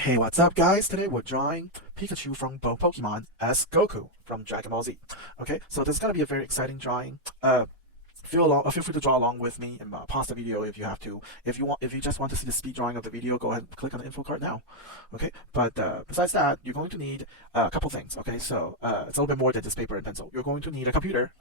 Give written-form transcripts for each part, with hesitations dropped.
Hey, what's up, guys? Today we're drawing Pikachu from Pokemon as Goku from Dragon Ball Z. Okay, so this is gonna be a very exciting drawing. Feel free to draw along with me and pause the video if you have to. If you just want to see the speed drawing of the video, go ahead and click on the info card now. Okay, but besides that, you're going to need a couple things. Okay, so it's a little bit more than just paper and pencil. You're going to need a computer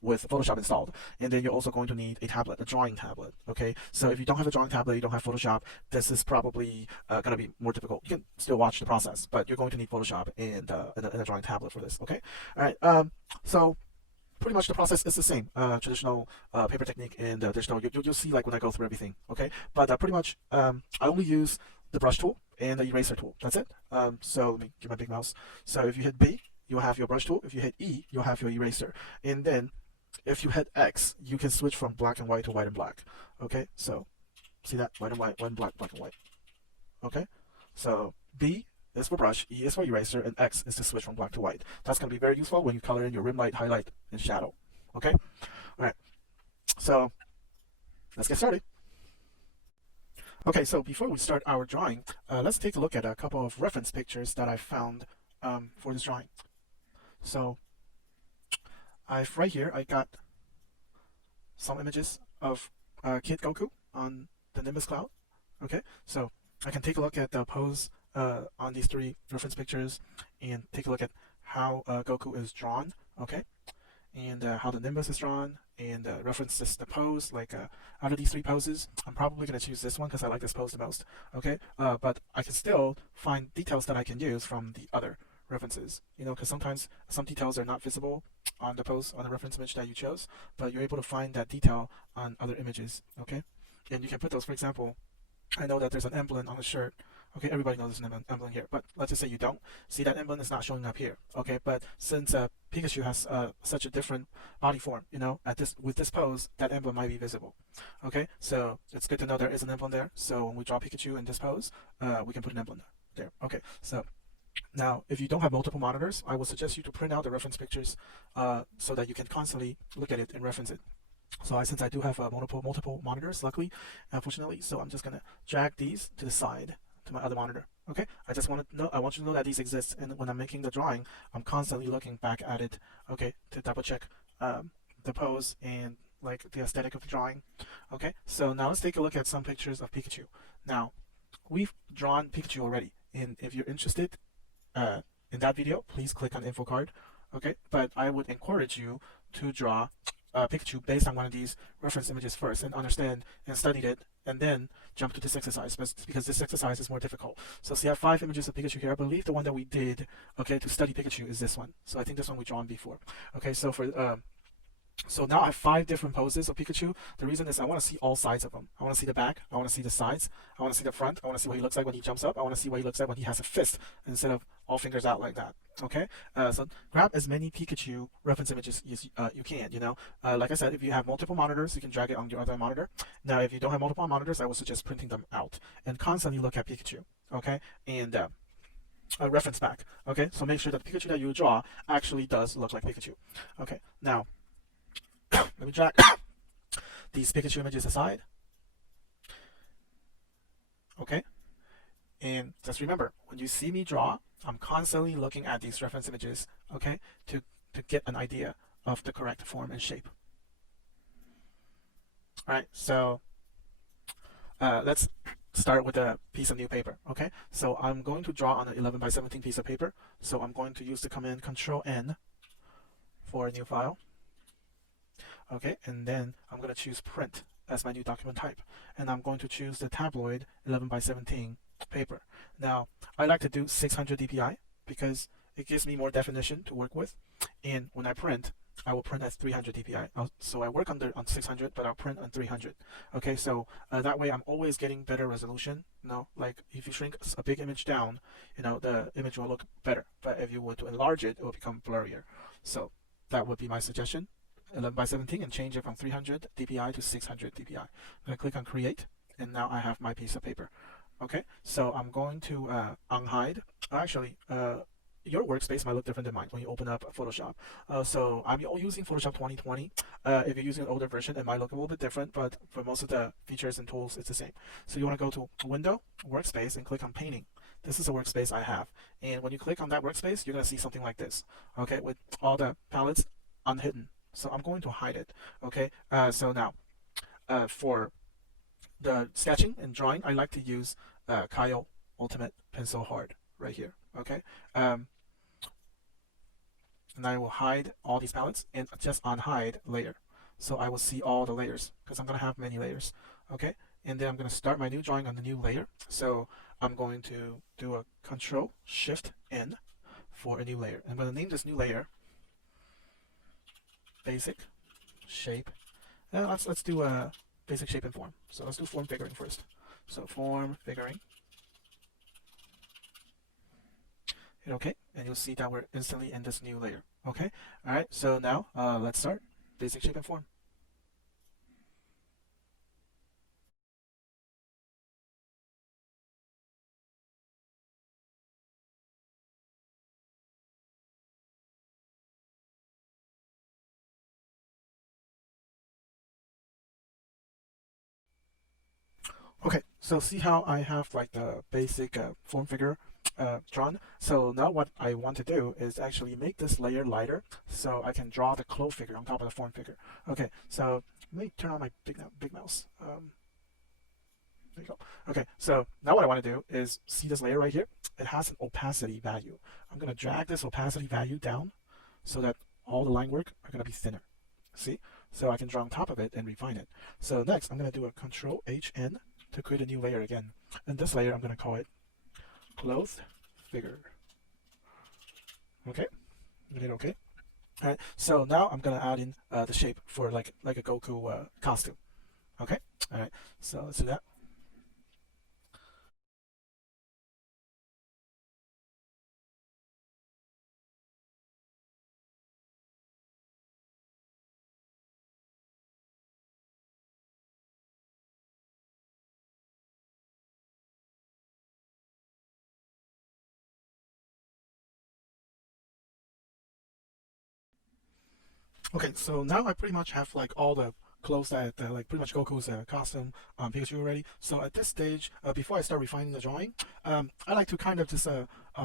with Photoshop installed, and then you're also going to need a tablet, a drawing tablet. Okay, so if you don't have a drawing tablet, you don't have Photoshop, this is probably gonna be more difficult. You can still watch the process, but you're going to need Photoshop and a drawing tablet for this. Okay, all right. So pretty much the process is the same. Traditional paper technique and digital. You'll see like when I go through everything. Okay, but pretty much I only use the brush tool and the eraser tool. That's it. So let me get my big mouse. So if you hit B, you'll have your brush tool. If you hit E, you'll have your eraser. And then if you hit X, you can switch from black and white to white and black. Okay, so see that white and white, white and black, black and white. Okay, so B is for brush, E is for eraser, and X is to switch from black to white. That's going to be very useful when you color in your Rimlight, highlight, and shadow. Okay? Alright, so let's get started. Okay, so before we start our drawing, let's take a look at a couple of reference pictures that I found for this drawing. So, right here, I got some images of Kid Goku on the Nimbus Cloud. Okay, so I can take a look at the pose on these three reference pictures and take a look at how Goku is drawn, okay, and how the Nimbus is drawn, and references the pose. Like out of these three poses, I'm probably going to choose this one because I like this pose the most, okay, but I can still find details that I can use from the other references, you know, because sometimes some details are not visible on the pose, on the reference image that you chose, but you're able to find that detail on other images, okay, and you can put those. For example, I know that there's an emblem on the shirt. Okay, everybody knows there's an emblem here, but let's just say you don't. See, that emblem is not showing up here. Okay, but since Pikachu has such a different body form, you know, with this pose, that emblem might be visible. Okay, so it's good to know there is an emblem there. So when we draw Pikachu in this pose, we can put an emblem there. Okay, so now if you don't have multiple monitors, I would suggest you to print out the reference pictures so that you can constantly look at it and reference it. So since I do have multiple monitors, luckily, unfortunately, so I'm just gonna drag these to the side to my other monitor. Okay, I want you to know that these exist, and when I'm making the drawing, I'm constantly looking back at it, okay, to double check the pose and like the aesthetic of the drawing. Okay, so now let's take a look at some pictures of Pikachu. Now, we've drawn Pikachu already, and if you're interested in that video, please click on the info card. Okay, but I would encourage you to draw Pikachu based on one of these reference images first and understand and study it, and then jump to this exercise, because this exercise is more difficult. So see, I have 5 images of Pikachu here. I believe the one that we did, okay, to study Pikachu is this one. So I think this one we drawn before. Okay, so so now I have 5 different poses of Pikachu. The reason is I want to see all sides of him. I want to see the back. I want to see the sides. I want to see the front. I want to see what he looks like when he jumps up. I want to see what he looks like when he has a fist instead of all fingers out like that. Okay, so grab as many Pikachu reference images as you can. You know, like I said, if you have multiple monitors, you can drag it on your other monitor. Now, if you don't have multiple monitors, I would suggest printing them out and constantly look at Pikachu. Okay, and reference back. Okay, so make sure that the Pikachu that you draw actually does look like Pikachu. Okay, now let me drag these Pikachu images aside. Okay, and just remember, when you see me draw, I'm constantly looking at these reference images, okay, to get an idea of the correct form and shape. All right, so let's start with a piece of new paper, okay? So I'm going to draw on an 11 by 17 piece of paper. So I'm going to use the command Control-N for a new file. Okay, and then I'm going to choose print as my new document type, and I'm going to choose the tabloid 11 by 17 paper. Now, I like to do 600 dpi because it gives me more definition to work with, and when I print, I will print at 300 dpi. So I work on 600, but I'll print on 300. Okay, so that way I'm always getting better resolution. You know, like if you shrink a big image down, you know, the image will look better, but if you were to enlarge it, it will become blurrier. So that would be my suggestion. 11 by 17 and change it from 300 dpi to 600 dpi. I'm going to click on create, and now I have my piece of paper. Okay, so I'm going to unhide. Actually, your workspace might look different than mine when you open up Photoshop. So I'm using Photoshop 2020. If you're using an older version, it might look a little bit different, but for most of the features and tools, it's the same. So you want to go to Window, Workspace, and click on Painting. This is a workspace I have. And when you click on that workspace, you're going to see something like this, okay, with all the palettes unhidden. So I'm going to hide it, okay? So now, for the sketching and drawing, I like to use Kyle Ultimate Pencil Hard right here, okay? And I will hide all these palettes and just unhide layer. So I will see all the layers because I'm going to have many layers, okay? And then I'm going to start my new drawing on the new layer. So I'm going to do a Control Shift N for a new layer. I'm going to name this new layer Basic Shape. Let's do a Basic Shape and Form. So let's do Form Figuring first. So Form Figuring. Hit OK, and you'll see that we're instantly in this new layer. Okay, all right. So now let's start Basic Shape and Form. Okay, so see how I have like the basic form figure drawn. So now what I want to do is actually make this layer lighter so I can draw the clothes figure on top of the form figure. Okay, so let me turn on my big mouse. There you go. Okay, so now what I want to do is see this layer right here. It has an opacity value. I'm going to drag this opacity value down so that all the line work are going to be thinner. See? So I can draw on top of it and refine it. So next, I'm going to do a Control HN to create a new layer again. And this layer, I'm going to call it Clothes Figure. Okay, hit OK. All right, so now I'm going to add in the shape for like a Goku costume. Okay, all right, so let's do that. Okay, so now I pretty much have like all the clothes that like pretty much Goku's costume Pikachu already. So at this stage, before I start refining the drawing, I like to kind of just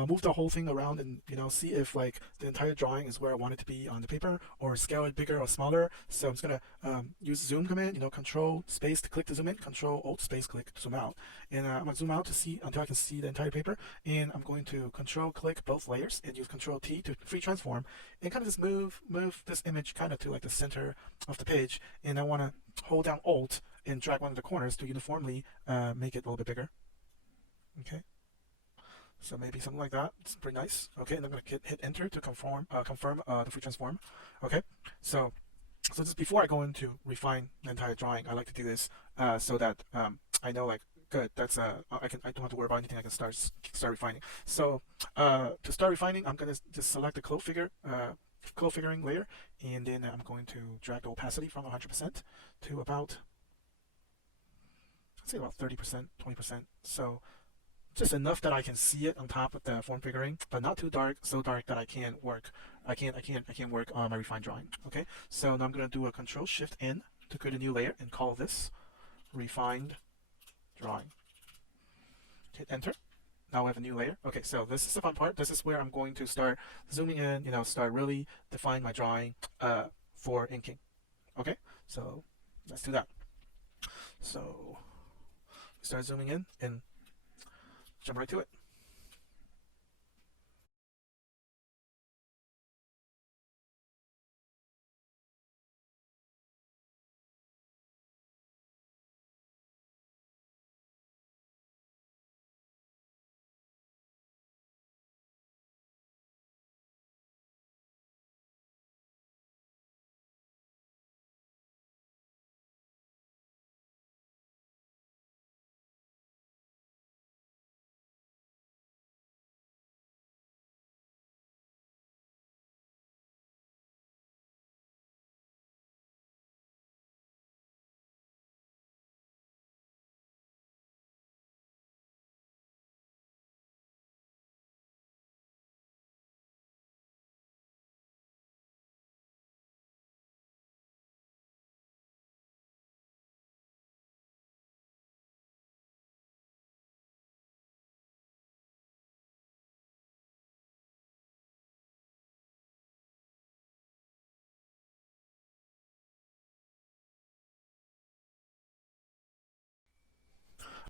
move the whole thing around and see if like the entire drawing is where I want it to be on the paper, or scale it bigger or smaller. So I'm just gonna use zoom command, Control space to click to zoom in, Control Alt space click to zoom out, and I'm gonna zoom out to see until I can see the entire paper. And I'm going to Control click both layers and use Control T to free transform and kind of just move this image kind of to like the center of the page. And I want to hold down Alt and drag one of the corners to uniformly make it a little bit bigger. Okay, so maybe something like that. It's pretty nice. Okay, and I'm going to hit Enter to confirm the free transform. Okay, so just before I go into refine the entire drawing, I like to do this so that I know like good. That's I don't have to worry about anything. I can start refining. So to start refining, I'm gonna just select the clothes figuring layer, and then I'm going to drag the opacity from 100% to about, let's say about 30%, 20%. So just enough that I can see it on top of the form figuring, but not too dark, so dark that I can't work. I can't work on my refined drawing. Okay, so now I'm gonna do a Control Shift N to create a new layer and call this refined drawing. Hit Enter. Now we have a new layer. Okay, so this is the fun part. This is where I'm going to start zooming in, start really defining my drawing for inking. Okay, so let's do that. So start zooming in and jump right to it.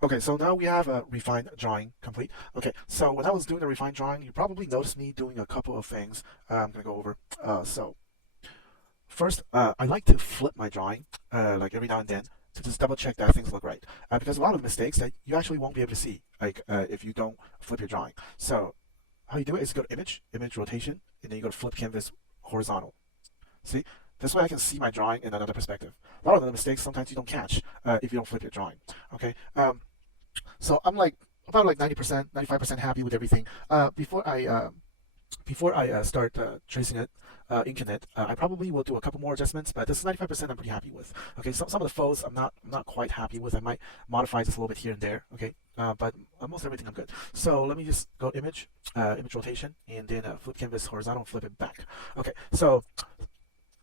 Okay, so now we have a refined drawing complete. Okay, so when I was doing the refined drawing, you probably noticed me doing a couple of things I'm going to go over. So first, I like to flip my drawing like every now and then to just double check that things look right. Because a lot of mistakes that you actually won't be able to see like if you don't flip your drawing. So how you do it is go to image rotation, and then you go to flip canvas horizontal. See? This way I can see my drawing in another perspective. A lot of the mistakes sometimes you don't catch if you don't flip your drawing. Okay, so I'm like about like 90%, 95% happy with everything. Before I start tracing it, inking it, I probably will do a couple more adjustments, but this is 95% I'm pretty happy with. Okay, some of the foes I'm not quite happy with. I might modify just a little bit here and there. Okay, but most everything I'm good. So let me just go image rotation, and then flip canvas horizontal, flip it back. Okay, so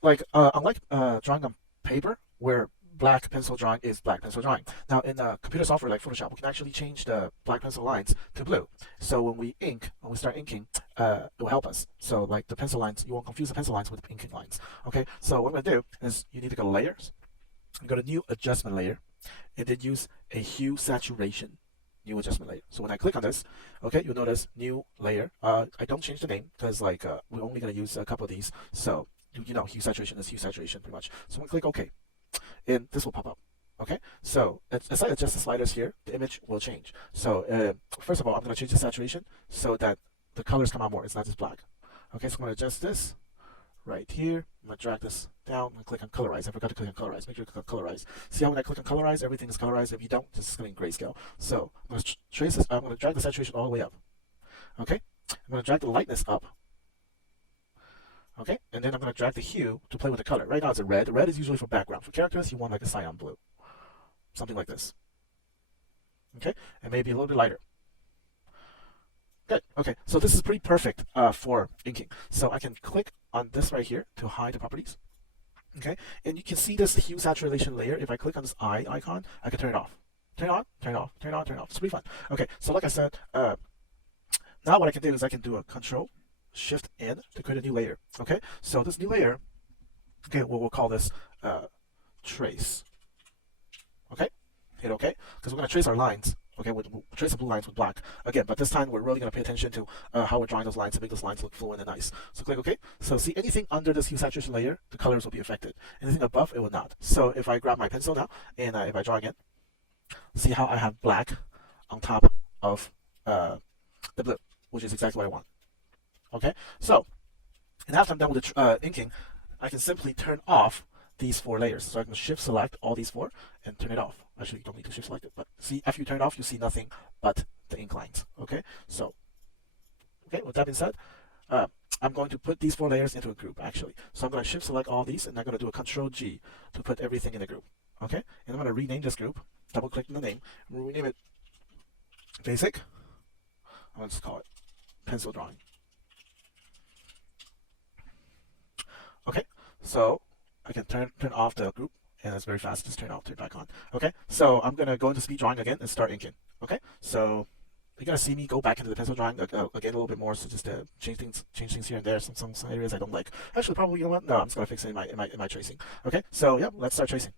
like unlike drawing on paper where black pencil drawing is black pencil drawing. Now in computer software like Photoshop, we can actually change the black pencil lines to blue. So when we start inking, it will help us. So like the pencil lines, you won't confuse the pencil lines with the inking lines. Okay, so what I'm gonna do is you need to go to layers, go to new adjustment layer, and then use a hue saturation new adjustment layer. So when I click on this, okay, you'll notice new layer. I don't change the name because like we're only gonna use a couple of these. So you know, hue saturation is hue saturation pretty much. So I'm gonna click OK, and this will pop up. Okay, so as I adjust the sliders here, the image will change. So first of all, I'm gonna change the saturation so that the colors come out more. It's not just black. Okay, so I'm gonna adjust this right here. I'm gonna drag this down. I'm gonna click on colorize. I forgot to click on colorize. Make sure you click on colorize. See how when I click on colorize, everything is colorized. If you don't, this is gonna be grayscale. So I'm gonna trace this. I'm gonna drag the saturation all the way up. Okay, I'm gonna drag the lightness up. Okay, and then I'm going to drag the hue to play with the color. Right now it's a red. Red is usually for background. For characters, you want like a cyan blue. Something like this. Okay, and maybe a little bit lighter. Good. Okay, so this is pretty perfect for inking. So I can click on this right here to hide the properties. Okay, and you can see this hue saturation layer. If I click on this eye icon, I can turn it off. Turn it on, turn it off, turn it on, turn it off. It's pretty fun. Okay, so like I said, now what I can do is I can do a Control Shift N to create a new layer. Okay, so this new layer, okay, we'll call this trace. Okay, hit OK, because we're going to trace our lines. Okay, we'll trace the blue lines with black again, but this time we're really going to pay attention to how we're drawing those lines to make those lines look fluent and nice. So click OK. So see, anything under this hue saturation layer, the colors will be affected. Anything above, it will not. So if I grab my pencil now and if I draw again, see how I have black on top of the blue, which is exactly what I want. Okay, so and after I'm done with the inking, I can simply turn off these 4 layers. So I can shift select all these 4 and turn it off. Actually, you don't need to shift select it, but see, after you turn it off, you see nothing but the ink lines. Okay, so okay, with that being said, I'm going to put these 4 layers into a group actually. So I'm going to shift select all these, and I'm going to do a Control G to put everything in a group. Okay, and I'm going to rename this group. Double click on the name. We'll rename it Basic. I'm going to just call it Pencil Drawing. Okay, so I can turn off the group, and it's very fast. Just turn it off, turn it back on. Okay, so I'm gonna go into speed drawing again and start inking. Okay, so you're gonna see me go back into the pencil drawing again a little bit more. So just change things here and there. Some areas I don't like. Actually, probably, you know what? No, I'm just gonna fix it in my tracing. Okay, so yeah, let's start tracing.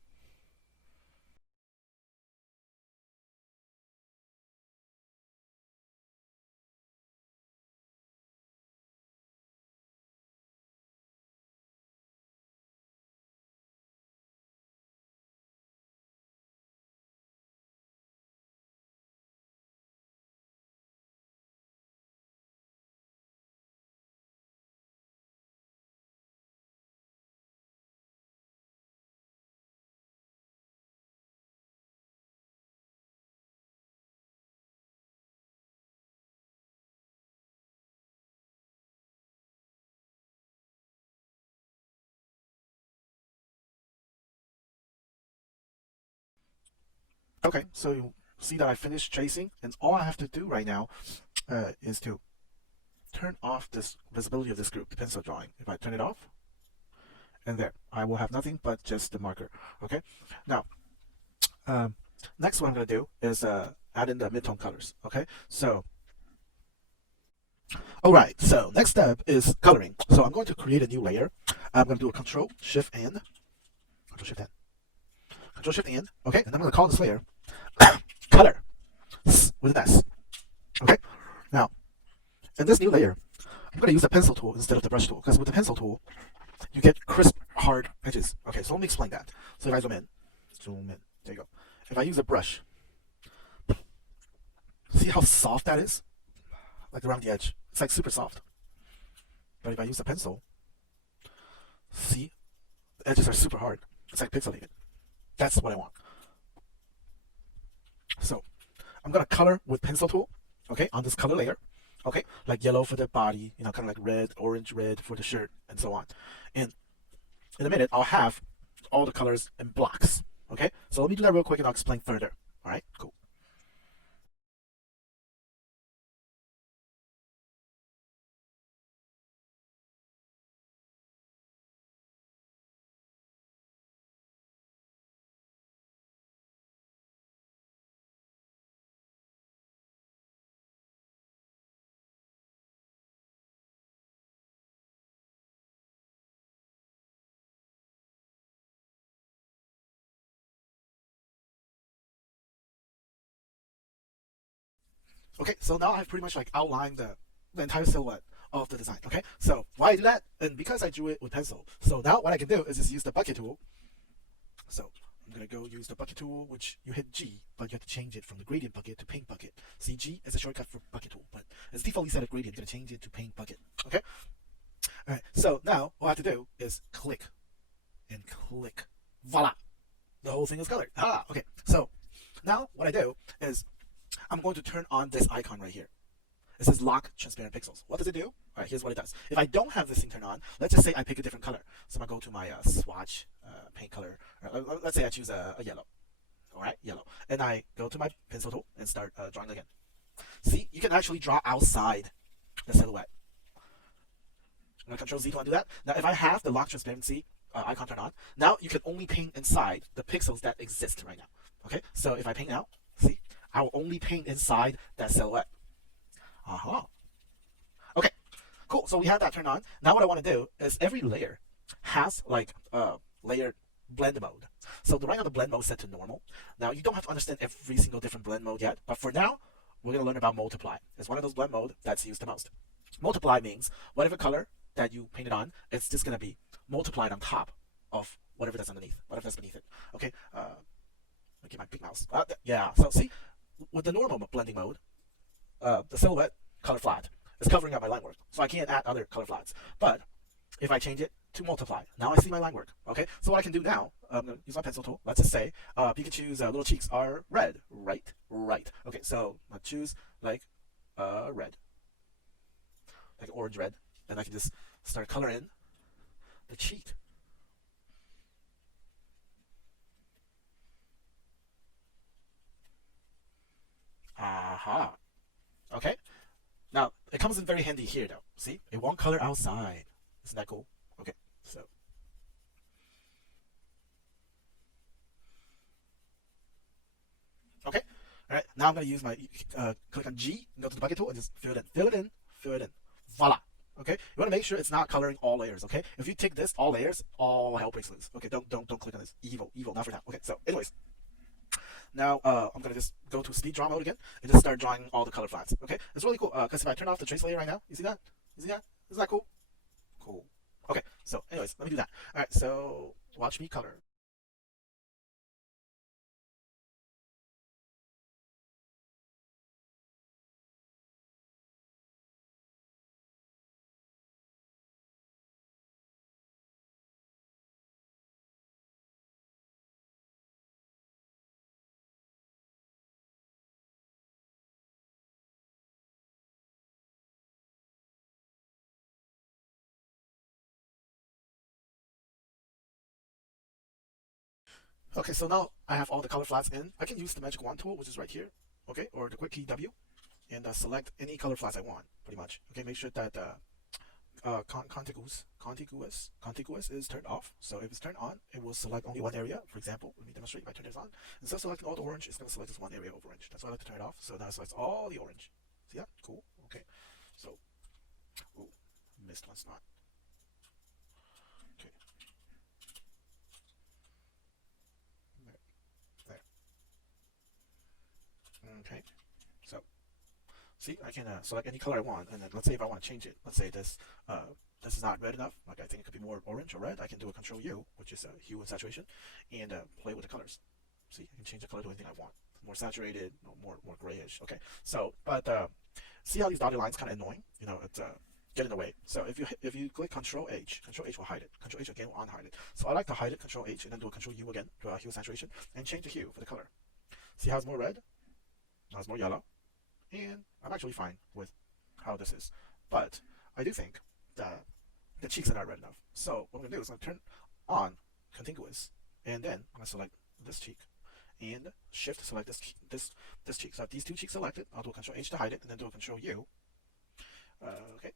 Okay, so you see that I finished tracing, and all I have to do right now is to turn off this visibility of this group, the pencil drawing. If I turn it off, and there, I will have nothing but just the marker. Okay, now next what I'm going to do is add in the midtone colors. Okay, so alright, so next step is coloring. So I'm going to create a new layer. I'm going to do a Control Shift N, Control Shift N, Control Shift N. Okay, and I'm going to call this layer color. with an S. Okay, now in this new layer, I'm going to use the pencil tool instead of the brush tool, because with the pencil tool, you get crisp, hard edges. Okay, so let me explain that. So if I zoom in, there you go. If I use a brush, see how soft that is? Like around the edge. It's like super soft. But if I use a pencil, see? The edges are super hard. It's like pixelated. That's what I want. So I'm going to color with pencil tool, okay, on this color layer. Okay, like yellow for the body, you know, kind of like red, orange, red for the shirt, and so on. And in a minute, I'll have all the colors in blocks. Okay, so let me do that real quick and I'll explain further. All right, cool. Okay, so now I've pretty much like outlined the entire silhouette of the design. Okay, so why I do that? And because I drew it with pencil, so now what I can do is just use the bucket tool. So I'm gonna go use the bucket tool, which you hit G, but you have to change it from the gradient bucket to paint bucket. See, G is a shortcut for bucket tool, but it's defaultly set a gradient. You're gonna change it to paint bucket. Okay. All right. So now all I have to do is click and click. Voila! The whole thing is colored. Ah, okay. So now what I do is I'm going to turn on this icon right here. It says lock transparent pixels. What does it do? All right, here's what it does. If I don't have this thing turned on, let's just say I pick a different color. So I'm going to go to my swatch paint color. Let's say I choose a yellow. All right, yellow. And I go to my pencil tool and start drawing again. See, you can actually draw outside the silhouette. I'm going to Control Z to undo that. Now, if I have the lock transparency icon turned on, now you can only paint inside the pixels that exist right now. Okay, so if I paint now, see, I will only paint inside that silhouette. Okay, cool. So we have that turned on. Now what I want to do is every layer has like layer blend mode. So right now the blend mode is set to normal. Now you don't have to understand every single different blend mode yet, but for now we're going to learn about multiply. It's one of those blend mode that's used the most. Multiply means whatever color that you painted on, it's just going to be multiplied on top of whatever that's underneath, whatever that's beneath it. Okay, look at my big mouse. Yeah, so see, with the normal blending mode, the silhouette color flat is covering up my line work, so I can't add other color flats. But if I change it to multiply, now I see my line work. Okay, so what I can do now, I'm going to use my pencil tool. Let's just say Pikachu's little cheeks are red, right? Right. Okay, so I'll choose like red, like orange red, and I can just start coloring the cheek. Aha. Okay. Now, it comes in very handy here though. See? It won't color outside. Isn't that cool? Okay, so. Okay. Alright, now I'm going to use my, click on G, and go to the bucket tool, and just fill it in. Fill it in. Fill it in. Voila. Okay? You want to make sure it's not coloring all layers, okay? If you take this, all layers, all hell breaks loose. Okay, don't click on this. Evil, not for now. Okay, so anyways. Now I'm gonna just go to speed draw mode again and just start drawing all the color flats. Okay, it's really cool because if I turn off the trace layer right now, you see that? You see that? Isn't that cool? Cool. Okay, so anyways, let me do that. All right, so watch me color. Okay, so now I have all the color flats in. I can use the magic wand tool, which is right here. Okay, or the quick key W, and select any color flats I want, pretty much. Okay, make sure that contiguous is turned off. So if it's turned on, it will select only one area. For example, let me demonstrate if I turn this on. Instead of selecting all the orange, it's going to select this one area of orange. That's why I like to turn it off. So now it selects all the orange. See that? Cool. Okay. So, ooh, missed one spot. Okay. There. Okay. So See, I can select any color I want, and then let's say if I want to change it, let's say this is not red enough, like I think it could be more orange or red, I can do a Control U, which is hue and saturation, and play with the colors. See, I can change the color to anything I want. More saturated, more grayish. Okay, so but see how these dotted lines kind of annoying? You know, it's get in the way. So if you click Control H will hide it. Control H again will unhide it. So I like to hide it, Control H, and then do a Control U again, to hue saturation, and change the hue for the color. See how it's more red? Now it's more yellow, and I'm actually fine with how this is. But I do think that the cheeks are not red enough. So what I'm gonna do is I'm gonna turn on contiguous, and then I'm gonna select this cheek, and shift select this cheek. So I have these two cheeks selected. I'll do a Control H to hide it, and then do a Control U. Okay,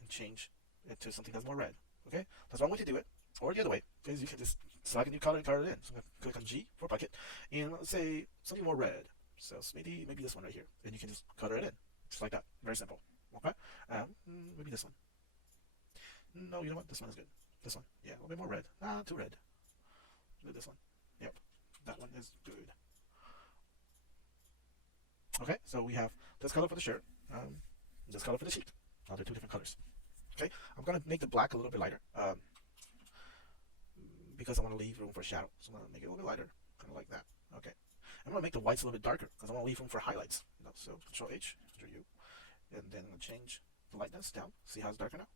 and change it to something that's more red. Okay, that's one way to do it, or the other way is you can just select a new color and color it in. So I'm gonna click on G for bucket, and let's say something more red. So maybe this one right here, and you can just color it in, just like that. Very simple. Okay, maybe this one. No, you know what? This one is good. This one, yeah, a little bit more red. Too red. Do this one. Yep, that one is good. Okay, so we have this color for the shirt, this color for the cheek. Now they're two different colors. Okay, I'm gonna make the black a little bit lighter, because I want to leave room for shadow. So I'm gonna make it a little bit lighter, kind of like that. Okay, I'm gonna make the whites a little bit darker because I want to leave room for highlights. You know, so Control H, Control U, and then I'm gonna change the lightness down. See how it's darker now?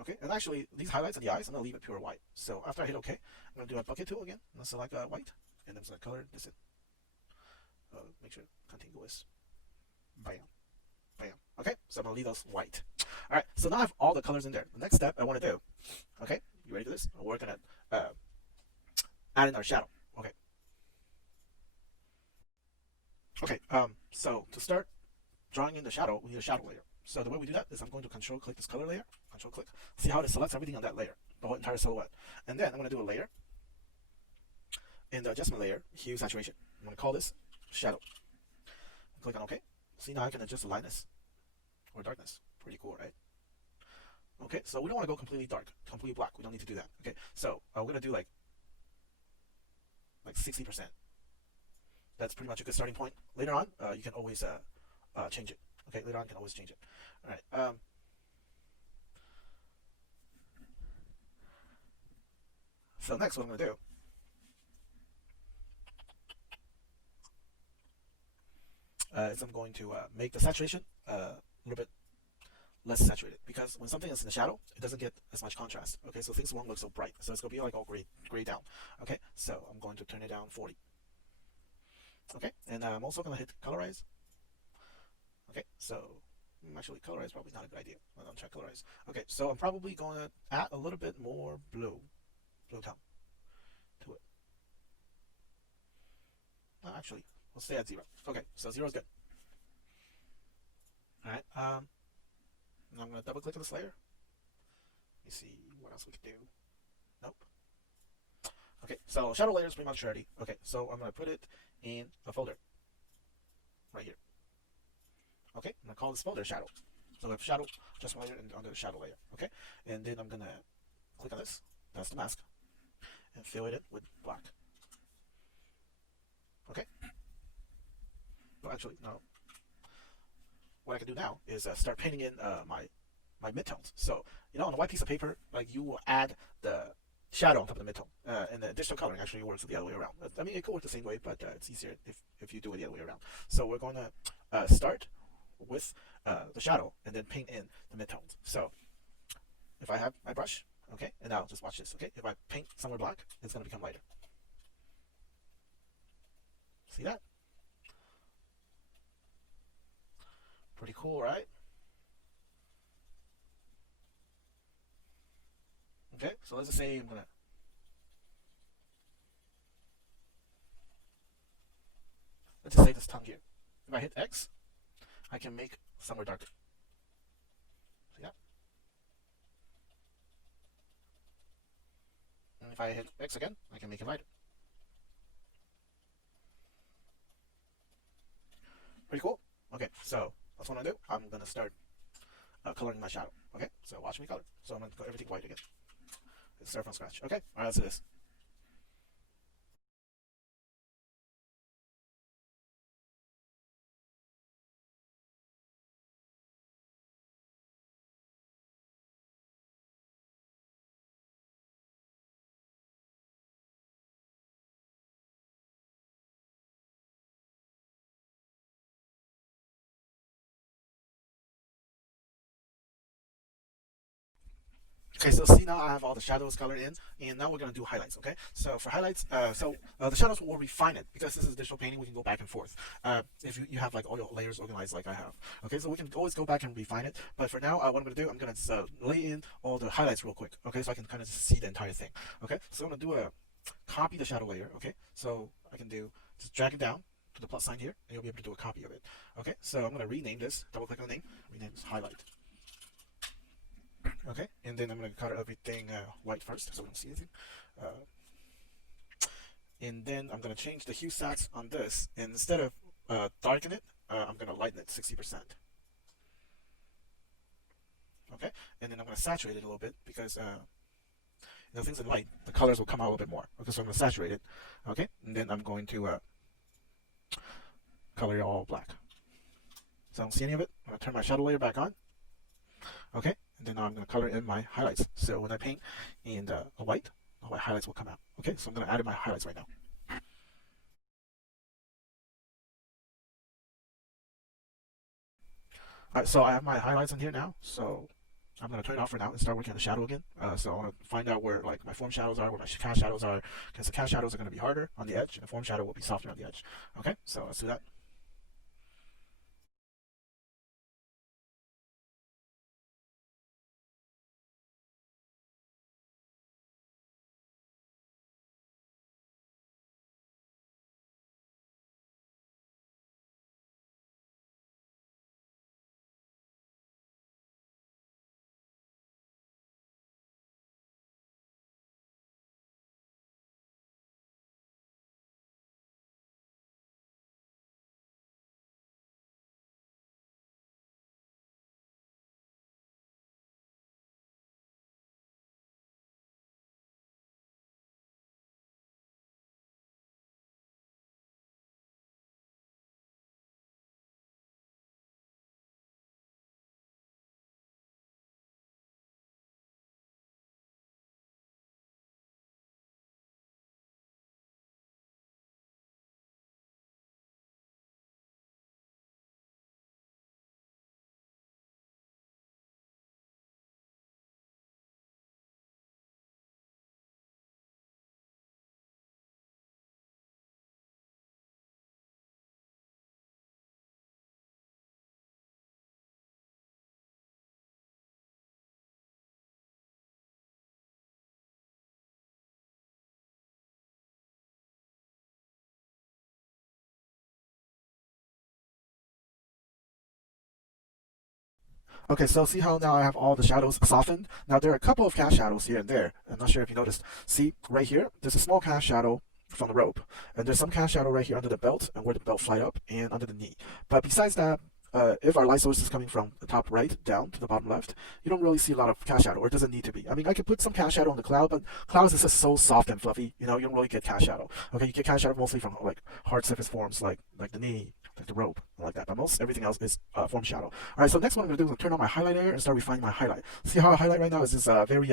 Okay, and actually these highlights in the eyes, I'm gonna leave it pure white. So after I hit OK, I'm gonna do a bucket tool again. I'm gonna select white, and I'm gonna color this in. Make sure contiguous. Bam, bam. Okay, so I'm gonna leave those white. All right, so now I have all the colors in there. The next step I want to do. Okay, you ready for this? We're working at add in our shadow. Okay. Okay. So to start drawing in the shadow, we need a shadow layer. So the way we do that is I'm going to Control click this color layer, Control click, see how it selects everything on that layer, the whole entire silhouette. And then I'm going to do a layer, in the adjustment layer, hue saturation. I'm going to call this shadow. Click on OK. See, now I can adjust the lightness or darkness. Pretty cool, right? Okay, so we don't want to go completely dark, completely black. We don't need to do that. Okay, so we're going to do like 60%. That's pretty much a good starting point. Later on, you can always change it. Okay, later on you can always change it. All right. So next, what I'm going to do is I'm going to make the saturation a little bit less saturated, because when something is in the shadow, it doesn't get as much contrast. Okay, so things won't look so bright. So it's going to be like all gray down. Okay, so I'm going to turn it down 40. Okay, and I'm also going to hit colorize. Okay, so actually colorize is probably not a good idea. I'll try colorize. Okay, so I'm probably going to add a little bit more blue tone to it. Actually, we'll stay at 0. Okay, so 0 is good. All right. Now I'm going to double click on this layer. Let me see what else we can do. Nope. Okay, so shadow layer is pretty much ready. Okay, so I'm going to put it in a folder right here. Okay, I'm going to call this folder shadow. So we have shadow, just layer, and under the shadow layer. Okay, and then I'm going to click on this. That's the mask. And fill it in with black. Okay. Well, actually, no. What I can do now is start painting in my midtones. So, you know, on a white piece of paper, like you will add the shadow on top of the midtone. And the digital coloring actually works the other way around. I mean, it could work the same way, but it's easier if you do it the other way around. So we're going to start with the shadow and then paint in the midtones. So if I have my brush, okay, and now just watch this, okay? If I paint somewhere black, it's going to become lighter. See that? Pretty cool, right? Okay, so let's just say I'm gonna let's just say this tongue here. If I hit X, I can make somewhere darker. See that? And if I hit X again, I can make it lighter. Pretty cool. Okay, so that's what I'm gonna do. I'm gonna start coloring my shadow. Okay, so watch me color. So I'm gonna go everything white again. Let's start from scratch. Okay, all right, let's do this. Okay, so see now I have all the shadows colored in, and now we're gonna do highlights. Okay, so for highlights, the shadows will refine it because this is digital painting. We can go back and forth. If you have like all your layers organized like I have. Okay, so we can always go back and refine it. But for now, what I'm gonna do, I'm gonna lay in all the highlights real quick. Okay, so I can kind of see the entire thing. Okay, so I'm gonna do a copy the shadow layer. Okay, so I can do just drag it down to the plus sign here, and you'll be able to do a copy of it. Okay, so I'm gonna rename this. Double click on the name. Rename this highlight. Okay, and then I'm going to color everything white first so we don't see anything. And then I'm going to change the hue sats on this, and instead of darken it, I'm going to lighten it 60%. Okay, and then I'm going to saturate it a little bit because things in light, the colors will come out a little bit more. Okay, so I'm going to saturate it. Okay, and then I'm going to color it all black. So I don't see any of it. I'm going to turn my shadow layer back on. Okay, and then I'm going to color in my highlights. So when I paint in a white, the white highlights will come out. Okay, so I'm going to add in my highlights right now. Alright, so I have my highlights in here now. So I'm going to turn it off for now and start working on the shadow again. So I want to find out where like my form shadows are, where my cast shadows are, because the cast shadows are going to be harder on the edge, and the form shadow will be softer on the edge. Okay, so let's do that. Okay, so see how now I have all the shadows softened? Now there are a couple of cast shadows here and there. I'm not sure if you noticed. See, right here, there's a small cast shadow from the rope. And there's some cast shadow right here under the belt and where the belt fly up and under the knee. But besides that, if our light source is coming from the top right down to the bottom left, you don't really see a lot of cast shadow, or it doesn't need to be. I mean, I could put some cast shadow on the cloud, but clouds is just so soft and fluffy, you don't really get cast shadow. Okay, you get cast shadow mostly from like hard surface forms like the knee, like the rope, like that. But most everything else is form shadow. All right, so next one I'm gonna do is turn on my highlight layer and start refining my highlight. See how I highlight right now is just very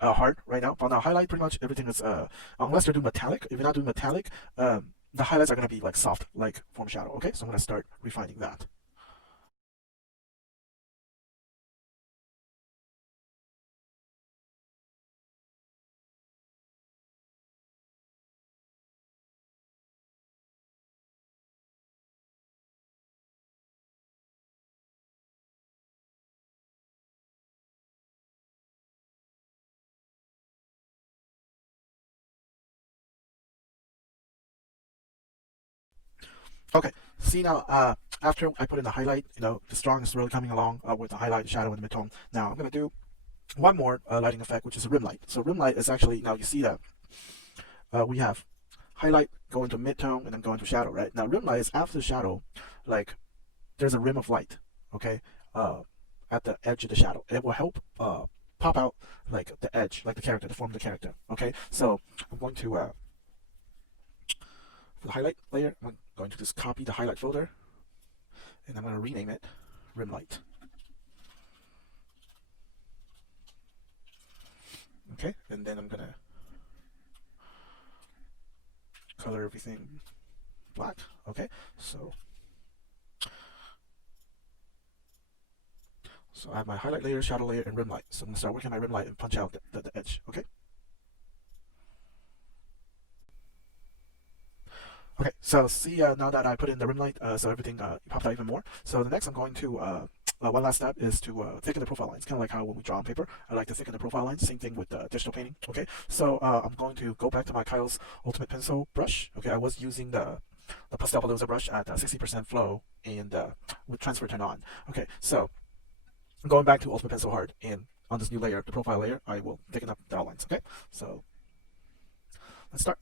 hard right now. But now highlight pretty much everything is unless you're doing metallic. If you're not doing metallic, the highlights are gonna be like soft, like form shadow. Okay, so I'm gonna start refining that. Okay, see now, after I put in the highlight, the strong is really coming along with the highlight, shadow, and the midtone. Now I'm gonna do one more lighting effect, which is a rim light. So rim light is actually, now you see that we have highlight going to midtone and then going to shadow, right? Now rim light is after the shadow, like there's a rim of light, okay, at the edge of the shadow. It will help pop out like the edge, like the character, the form of the character. Okay, so I'm going to for the highlight layer, I'm going to just copy the highlight folder, and I'm going to rename it Rimlight. Okay, and then I'm going to color everything black. Okay, so So I have my highlight layer, shadow layer, and rim light. So I'm going to start working my rim light and punch out the edge, okay? Okay, so see now that I put in the rim light, so everything popped out even more. So the next I'm going to, one last step is to thicken the profile lines, kind of like how when we draw on paper, I like to thicken the profile lines, same thing with digital painting, okay? So I'm going to go back to my Kyle's Ultimate Pencil brush, okay? I was using the Pastel Palooza brush at 60% flow and with transfer turned on. Okay, so going back to Ultimate Pencil Hard, and on this new layer, the profile layer, I will thicken up the outlines, okay? So let's start.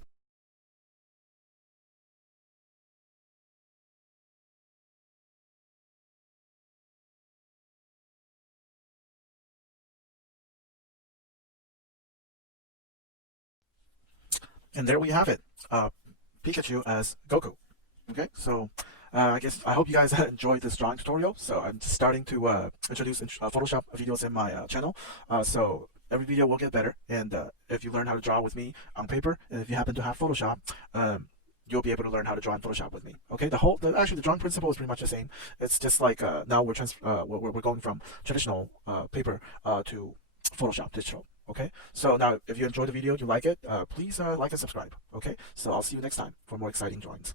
And there we have it, Pikachu as Goku. Okay, so I guess I hope you guys enjoyed this drawing tutorial. So I'm just starting to introduce Photoshop videos in my channel. So every video will get better, and if you learn how to draw with me on paper, and if you happen to have Photoshop, you'll be able to learn how to draw in Photoshop with me. Okay, actually the drawing principle is pretty much the same. It's just like now we're going from traditional paper to Photoshop digital. Okay, so now if you enjoyed the video, you like it, please like and subscribe. Okay, so I'll see you next time for more exciting drawings.